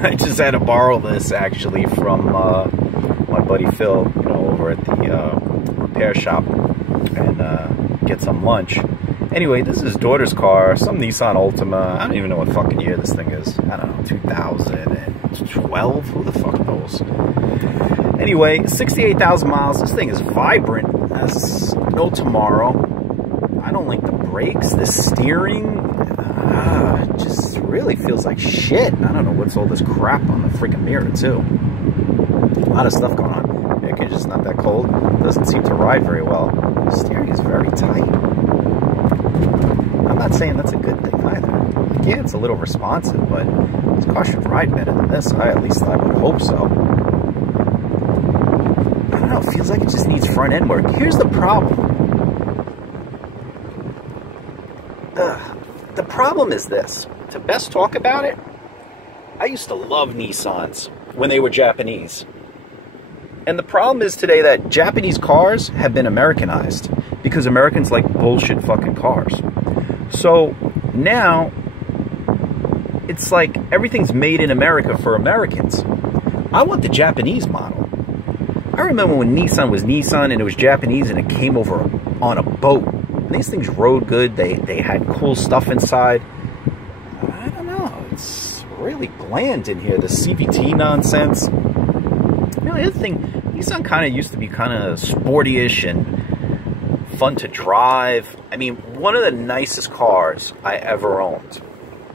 I just had to borrow this actually from my buddy Phil, you know, over at the repair shop, and get some lunch. Anyway, this is his daughter's car, some Nissan Altima. I don't even know what fucking year this thing is. I don't know, 2012? Who the fuck knows? Anyway, 68,000 miles. This thing is vibrant as no tomorrow. I don't like the brakes, the steering. It just really feels like shit. I don't know what's all this crap on the freaking mirror, too. A lot of stuff going on. Maybe it's just not that cold. It doesn't seem to ride very well. The steering is very tight. I'm not saying that's a good thing either. Yeah, it's a little responsive, but this car should ride better than this. At least I would hope so. I don't know, it feels like it just needs front end work. Here's the problem. The problem is this. To best talk about it, I used to love Nissans when they were Japanese. And the problem is today that Japanese cars have been Americanized because Americans like bullshit fucking cars. So now it's like everything's made in America for Americans. I want the Japanese model. I remember when Nissan was Nissan and it was Japanese and it came over on a boat. And these things rode good. They had cool stuff inside. I don't know. It's really bland in here. The CVT nonsense. You know, the other thing, Nissan kind of used to be kind of sporty-ish and fun to drive. I mean, one of the nicest cars I ever owned.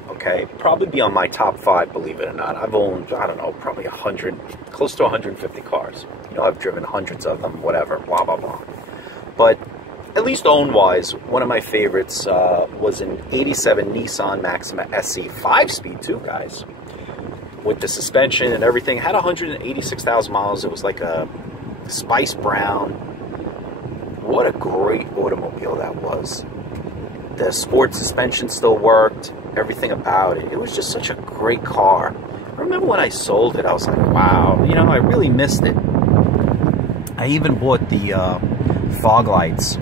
Okay, probably be on my top 5, believe it or not. I've owned, I don't know, probably 100, close to 150 cars. You know, I've driven hundreds of them, whatever, blah, blah, blah. But at least own-wise, one of my favorites was an 87 Nissan Maxima SE, 5-speed too, guys. With the suspension and everything. Had 186,000 miles. It was like a spice brown. What a great automobile that was. The sport suspension still worked. Everything about it. It was just such a great car. I remember when I sold it, I was like, wow, you know, I really missed it. I even bought the fog lights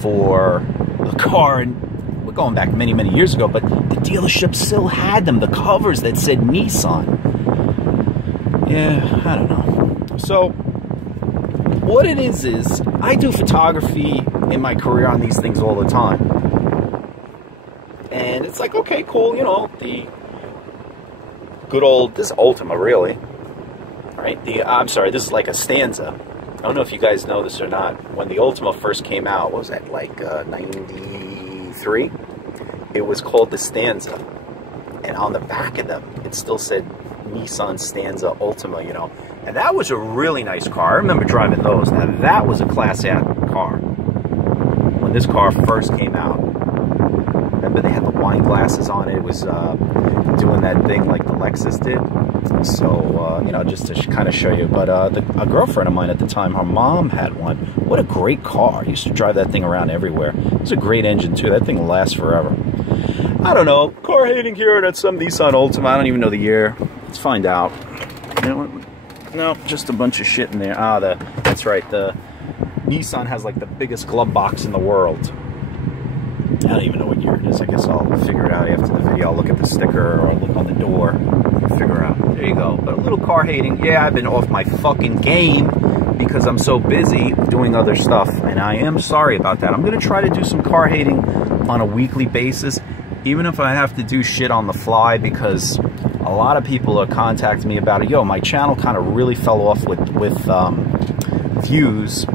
for the car, and we're going back many, many years ago, but the dealership still had them, the covers that said Nissan. Yeah, I don't know. So, what it is I do photography in my career on these things all the time. And it's like, okay, cool, you know, the good old, this Ultima, really, right? I'm sorry, this is like a Stanza. I don't know if you guys know this or not. When the Ultima first came out, was that like 93? It was called the Stanza. And on the back of them, it still said Nissan Stanza Ultima, you know. And that was a really nice car. I remember driving those. Now, that was a Class A car. When this car first came out. Remember, they had the wine glasses on it. It was doing that thing like the Lexus did. So, you know, just to kind of show you. But a girlfriend of mine at the time, her mom had one. What a great car. I used to drive that thing around everywhere. It was a great engine, too. That thing lasts forever. I don't know. Car hating here at some Nissan Altima. I don't even know the year. Let's find out. You know what? No, just a bunch of shit in there. That's right. The Nissan has like the biggest glove box in the world. I don't even know what year it is. I guess I'll figure it out after the video. I'll look at the sticker or I'll look on the door and figure out. There you go. But a little car hating. Yeah, I've been off my fucking game because I'm so busy doing other stuff. And I am sorry about that. I'm going to try to do some car hating on a weekly basis, even if I have to do shit on the fly, because a lot of people are contacting me about it. Yo, my channel kind of really fell off with views,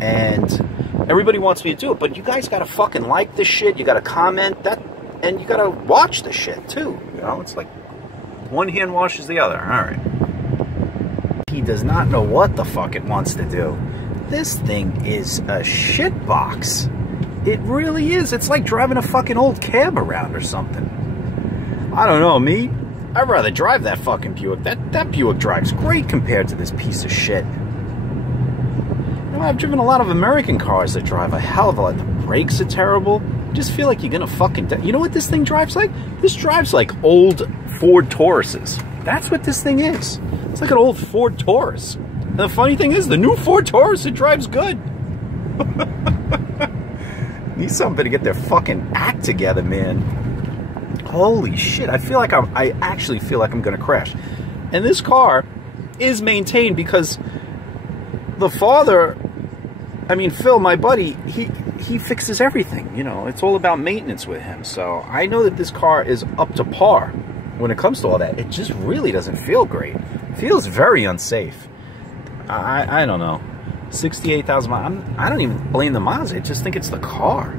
and everybody wants me to do it, but you guys gotta fucking like this shit, you gotta comment that, and you gotta watch the shit too. You know, it's like one hand washes the other. Alright. He does not know what the fuck it wants to do. This thing is a shit box. It really is. It's like driving a fucking old cab around or something. I don't know, me. I'd rather drive that fucking Buick. That Buick drives great compared to this piece of shit. You know, I've driven a lot of American cars that drive a hell of a lot. The brakes are terrible. You just feel like you're gonna fucking... You know what this thing drives like? This drives like old Ford Tauruses. That's what this thing is. It's like an old Ford Taurus. And the funny thing is, the new Ford Taurus, it drives good. Need somebody to get their fucking act together, man. holy shit, I actually feel like I'm gonna crash. And this car is maintained because the father, I mean, Phil, my buddy, he fixes everything. You know, it's all about maintenance with him. So I know that this car is up to par when it comes to all that. It just really doesn't feel great. It feels very unsafe. I don't know. 68,000 miles. I don't even blame the miles. I just think it's the car.